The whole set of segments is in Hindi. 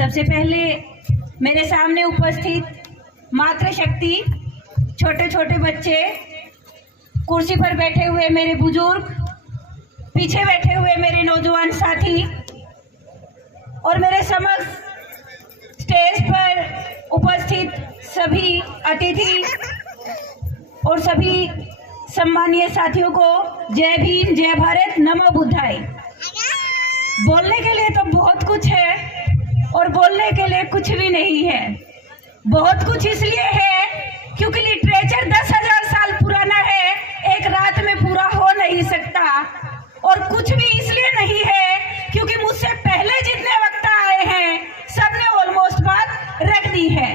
सबसे पहले मेरे सामने उपस्थित मातृशक्ति, छोटे छोटे बच्चे, कुर्सी पर बैठे हुए मेरे बुजुर्ग, पीछे बैठे हुए मेरे नौजवान साथी और मेरे समक्ष स्टेज पर उपस्थित सभी अतिथि और सभी सम्मानीय साथियों को जय भीम, जय भारत, नमो बुद्धाय। बोलने के लिए तो बहुत कुछ है और बोलने के लिए कुछ भी नहीं है। बहुत कुछ इसलिए है क्योंकि लिटरेचर 10,000 साल पुराना है, एक रात में पूरा हो नहीं सकता। और कुछ भी इसलिए नहीं है क्योंकि मुझसे पहले जितने वक्ता आए हैं सबने ऑलमोस्ट बात रख दी है,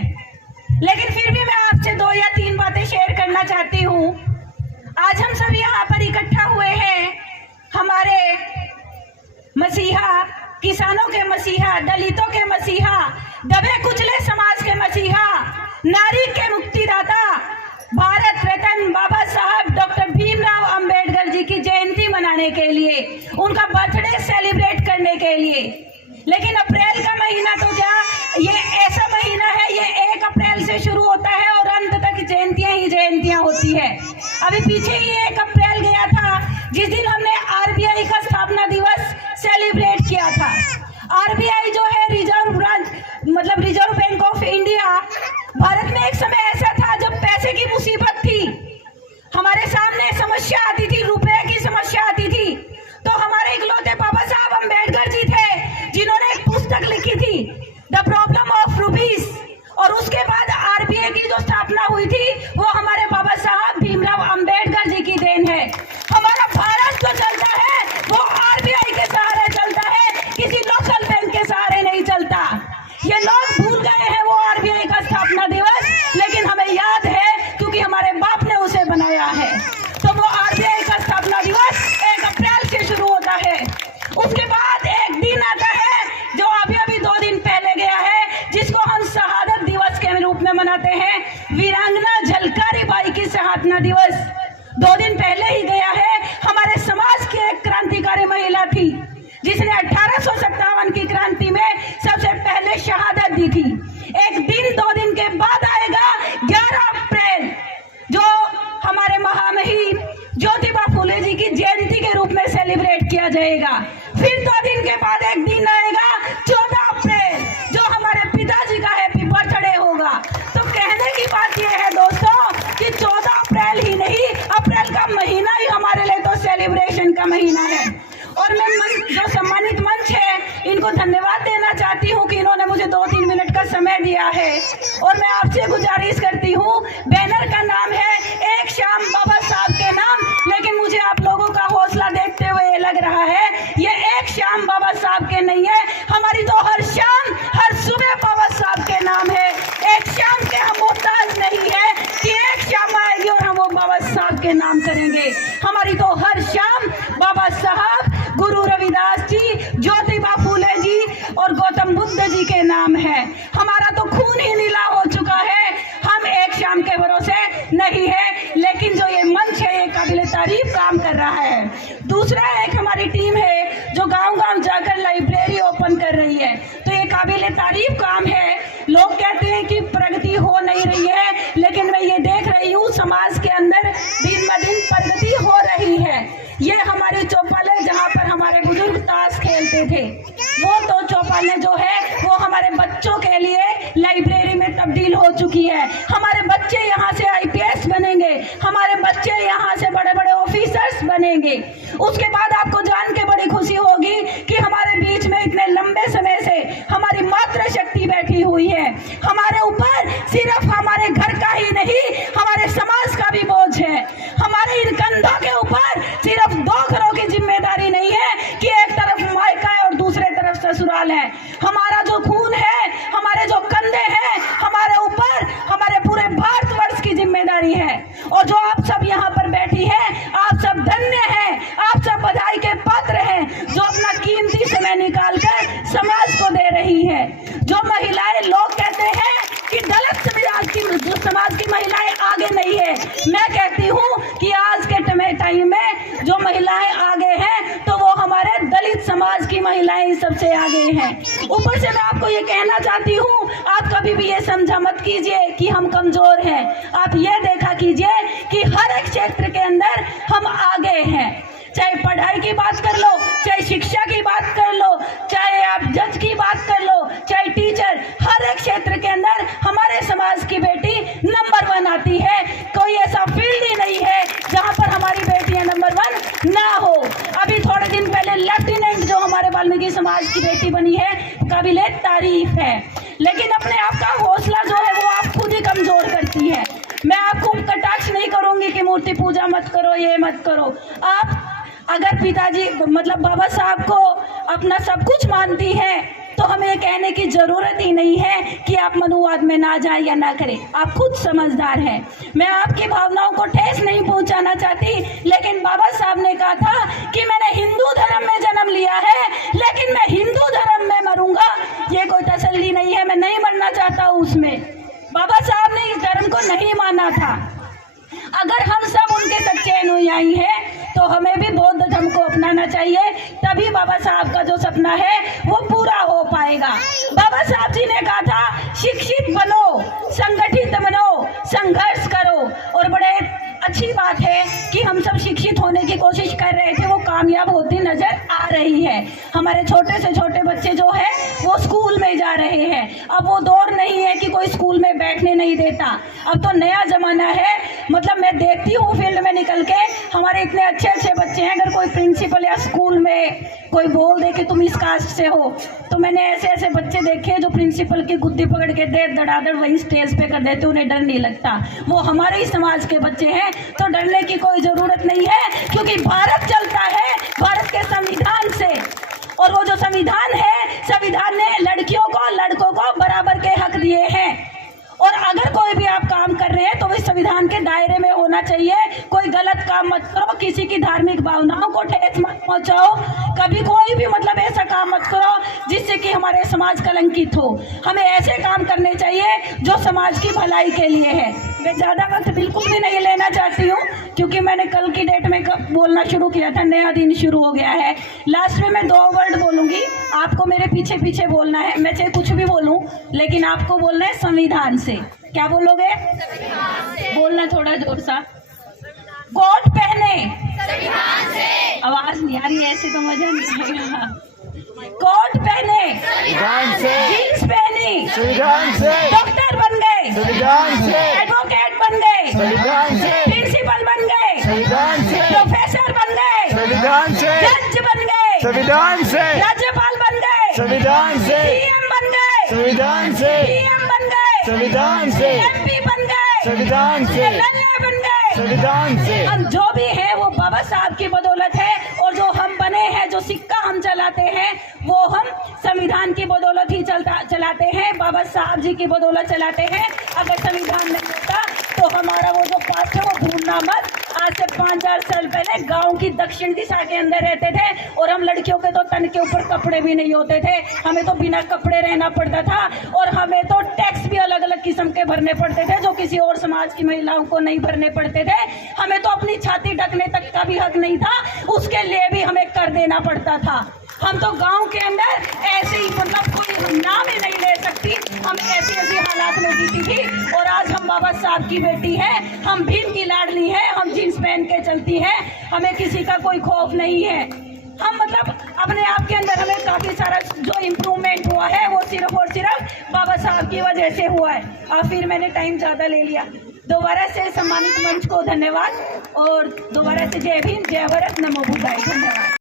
लेकिन फिर भी मैं आपसे 2 या 3 बातें शेयर करना चाहती हूँ। आज हम सब यहाँ पर इकट्ठा हुए हैं हमारे मसीहा, किसानों के मसीहा, दलितों के मसीहा, दबे कुचले समाज के मसीहा, नारी के मुक्तिदाता, भारत रत्न बाबा साहब डॉक्टर भीमराव अंबेडकर जी की जयंती मनाने के लिए, उनका बर्थडे सेलिब्रेट करने के लिए। लेकिन अप्रैल का महीना तो क्या, ये ऐसा महीना है, ये 1 अप्रैल से शुरू होता है और अंत तक जयंतियां ही जयंतियां होती है। अभी पीछे ही 1 अप्रैल गया था जिस दिन हमने आरबीआई का स्थापना दिवस सेलिब्रेट किया था। आरबीआई जो है रिजर्व ब्रांच, मतलब reserve bank of India. Bharat में एक समय ऐसा था जब पैसे की मुसीबत थी, हमारे सामने समस्या आती थी, रुपए की समस्या आती थी, तो हमारे इकलौते बाबा साहब अंबेडकर जी थे जिन्होंने एक पुस्तक लिखी थी, द प्रॉब्लम ऑफ रुपीस। और उसके बाद आरबीआई की जो स्थापना हुई थी वो हमारे बाबा साहब भीमराव अंबेडकर जी की देन है। हमारा भारत जो चलता है वो आरबीआई के सहारे चलता है, किसी लोकल बैंक के सहारे नहीं चलता। ये लोग भूल गए हैं वो आरबीआई का स्थापना दिवस, लेकिन हमें याद है क्योंकि हमारे बाप ने उसे बनाया है। तो वो आरबीआई का स्थापना दिवस 1 अप्रैल से शुरू होता है। उसके बाद एक दिन आता है जो अभी 2 दिन पहले गया है, जिसको हम शहादत दिवस के रूप में मनाते हैं, वीरांगना झलकारी बाई की शहादत दिवस। 2 दिन पहले ही गया है। हमारे समाज की एक क्रांतिकारी महिला थी जिसने 1857 की क्रांति में सबसे पहले शहादत दी थी। एक दिन 2 दिन के बाद आएगा 11 अप्रैल, जो हमारे महामहिम ज्योतिबा फुले जी की जयंती के रूप में सेलिब्रेट किया जाएगा। फिर 2 दिन के बाद एक दिन आएगा 14 अप्रैल, जो हमारे पिताजी का हैप्पी बर्थडे होगा। तो कहने की बात यह है दोस्तों कि 14 अप्रैल ही नहीं, अप्रैल का महीना ही हमारे लिए तो सेलिब्रेशन का महीना है। और मैं जो सम्मानित मंच है इनको धन्यवाद देना चाहती हूँ कि इन्होंने मुझे 2-3 मिनट का समय दिया है। और मैं आपसे गुजारिश करती हूँ, बैनर का नाम है एक शाम बाबा साहब के नाम, लेकिन मुझे आप लोगों का हौसला देखते हुए ये लग रहा है ये एक शाम बाबा साहब के नहीं है, हमारी तो हर शाम हर सुबह बाबा साहब के नाम है। एक शाम के हम मोहताज नहीं है कि एक शाम आएगी और हम वो बाबा साहब के नाम करेंगे। हमारी तो हर शाम बाबा साहब, गुरु रविदास जी, ज्योतिबा फूले जी और गौतम बुद्ध जी के नाम है। हमारा तो खून ही नीला हो चुका है, हम एक शाम के भरोसे नहीं है। लेकिन जो ये मंच है ये काबिल तारीफ काम कर रहा है। दूसरा एक हमारी टीम है जो गांव-गांव जाकर लाइब्रेरी ओपन कर रही है, तो ये काबिल तारीफ काम है। लोग कहते हैं कि प्रगति हो नहीं रही है, लेकिन मैं ये देख रही हूँ समाज के अंदर दिन ब दिन प्रगति हो रही है। ये हमारे चौपाले जहाँ पर हमारे बुजुर्ग ताश खेलते थे, वो तो चौपाले जो है वो हमारे बच्चों के लिए लाइब्रेरी में तब्दील हो चुकी है। हमारे बच्चे यहाँ से IPS बनेंगे, हमारे बच्चे यहाँ से बड़े-बड़े ऑफिसर्स बनेंगे। उसके बाद आपको जान के बड़ी खुशी होगी कि हमारे बीच में इतने लंबे समय से हमारी मातृशक्ति बैठी हुई है। हमारे ऊपर सिर्फ हमारे घर का ही नहीं, हमारे समाज का भी बोझ है। हमारे इन कंधों के ऊपर सिर्फ 2 घरों की जिम्मेदारी नहीं है कि एक तरफ मायका है और दूसरे तरफ ससुराल है। हमारा जो खून है, हमारे जो कंधे हैं, हमारे ऊपर हमारे पूरे भारतवर्ष की जिम्मेदारी है। और जो आप सब यहाँ पर बैठी हैं, आप सब धन्य हैं, आप सब बधाई के पात्र हैं जो अपना कीमती समय निकालकर समाज को दे रही है। जो महिलाएं, लोग कहते हैं कि दलित समाज की महिलाएं आगे नहीं है, मैं कहती हूँ कि आज के टाइम में जो महिलाएं आगे हैं तो वो हमारे दलित समाज की महिला महिलाएं सबसे आगे हैं। ऊपर से मैं आपको ये कहना चाहती हूँ, आप कभी भी ये समझा मत कीजिए कि हम कमजोर हैं। आप ये देखा कीजिए कि हर एक क्षेत्र के अंदर हम आगे हैं। चाहे पढ़ाई की बात कर लो, चाहे शिक्षा की बात कर लो, चाहे आप जज की बात कर लो, चाहे टीचर, हर एक क्षेत्र के अंदर हमारे समाज की बेटी नंबर 1 आती है। कोई ऐसा फील्ड ही नहीं है जहां पर हमारी बेटियां नंबर 1 ना हो। अभी थोड़े दिन पहले लेफ्टिनेंट जो हमारे वाल्मीकि समाज की बेटी बनी है, काबिले तारीफ है। लेकिन अपने आप का हौसला जो है वो आप खुद ही कमजोर करती है। मैं आपको कटाक्ष नहीं करूंगी कि मूर्ति पूजा मत करो, ये मत करो। आप अगर पिताजी मतलब बाबा साहब को अपना सब कुछ मानती हैं तो हमें ये कहने की जरूरत ही नहीं है कि आप मनुवाद में ना जाएं या ना करें। आप खुद समझदार हैं। मैं आपकी भावनाओं को ठेस नहीं पहुंचाना चाहती, लेकिन बाबा साहब ने कहा था कि मैंने हिंदू धर्म में जन्म लिया है, लेकिन मैं हिंदू धर्म में मरूंगा, ये कोई तसल्ली नहीं है। मैं नहीं मरना चाहता हूँ उसमें। बाबा साहब ने इस धर्म को नहीं माना था। अगर हम सब उनके सच्चे अनुयायी हैं तो हमें भी बौद्ध धर्म को अपनाना चाहिए, तभी बाबा साहब का जो सपना है वो पूरा हो पाएगा। बाबा साहब जी ने कहा था, शिक्षित बनो, संगठित बनो, संघर्ष करो। और बड़े अच्छी बात है कि हम सब शिक्षित होने की कोशिश कर रहे थे, वो कामयाब होती नजर आ रही है। हमारे छोटे से छोटे बच्चे जो है वो स्कूल में जा रहे हैं। अब वो दौर नहीं है कि कोई स्कूल में बैठने नहीं देता। अब तो नया जमाना है। मतलब मैं देखती हूँ फील्ड में निकल के, हमारे इतने अच्छे अच्छे बच्चे हैं। अगर कोई प्रिंसिपल या स्कूल में कोई बोल दे कि तुम इस कास्ट से हो, तो मैंने ऐसे ऐसे बच्चे देखे जो प्रिंसिपल की गुद्दी पकड़ के दे धड़ाधड़ वही स्टेज पे कर देते, उन्हें डर नहीं लगता। वो हमारे ही समाज के बच्चे हैं, तो डरने की कोई जरूरत नहीं है, क्योंकि भारत चलता है भारत के संविधान से। और वो जो संविधान है, संविधान ने लड़कियों को लड़कों को बराबर के हक दिए हैं। और अगर कोई भी आप काम कर रहे हैं तो इस संविधान के दायरे में होना चाहिए। कोई गलत काम मत करो, किसी की धार्मिक भावनाओं को ठेस मत पहुंचाओ, कभी कोई भी मतलब ऐसा काम मत करो जिससे कि हमारे समाज कलंकित हो। हमें ऐसे काम करने चाहिए जो समाज की भलाई के लिए है। मैं ज़्यादा वक्त बिल्कुल भी नहीं लेना चाहती हूँ, क्योंकि मैंने कल की डेट में बोलना शुरू किया था, नया दिन शुरू हो गया है। लास्ट में मैं 2 वर्ड बोलूँगी, आपको मेरे पीछे पीछे बोलना है। मैं चाहे कुछ भी बोलूँ, लेकिन आपको बोलना है संविधान से। क्या बोलोगे? बोलना थोड़ा जोर सा। कोट पहने, आवाज नहीं आ रही, ऐसे तो मजा नहीं आएगा। कोट पहने, जीन्स पहनी, डॉक्टर बन गए, एडवोकेट बन गए, प्रिंसिपल बन गए, प्रोफेसर बन गए, जज बन गए, राज्यपाल बन गए, सीएम बन गए, पीएम बन गए, एमपी बन गए, एमएलए बन गए। हम जो भी है वो बाबा साहब की बदौलत है। और जो हम बने हैं, जो सिक्का हम चलाते हैं, वो हम संविधान की बदौलत ही चलाते हैं, बाबा साहब जी की बदौलत चलाते हैं। अगर संविधान नहीं होता तो हमारा वो जो पास्ट है वो भूलना मत। आज से 5000 साल पहले गांव की दक्षिण दिशा के अंदर रहते थे, और हम लड़कियों के तो तन के ऊपर कपड़े भी नहीं होते थे। हमें तो बिना कपड़े रहना पड़ता था, और हमें तो टैक्स भी अलग अलग किस्म के भरने पड़ते थे जो किसी और समाज की महिलाओं को नहीं भरने पड़ते थे। हमें तो अपनी छाती ढकने तक का भी हक नहीं था, उसके लिए भी हमें कर देना पड़ता था। हम तो गांव के अंदर ऐसे ही, मतलब कोई नाम ही नहीं ले सकती, हम ऐसी हालात में जीती थी। और आज हम बाबा साहब की बेटी हैं, हम भीम की लाडली हैं, हम जींस पहन के चलती हैं, हमें किसी का कोई खौफ नहीं है। हम मतलब अपने आप के अंदर हमें काफ़ी सारा जो इम्प्रूवमेंट हुआ है वो सिर्फ और सिर्फ बाबा साहब की वजह से हुआ है। और फिर मैंने टाइम ज़्यादा ले लिया। दोबारा से सम्मानित मंच को धन्यवाद, और दोबारा से जय भीम, जय भारत, नमो बुद्धाय। धन्यवाद।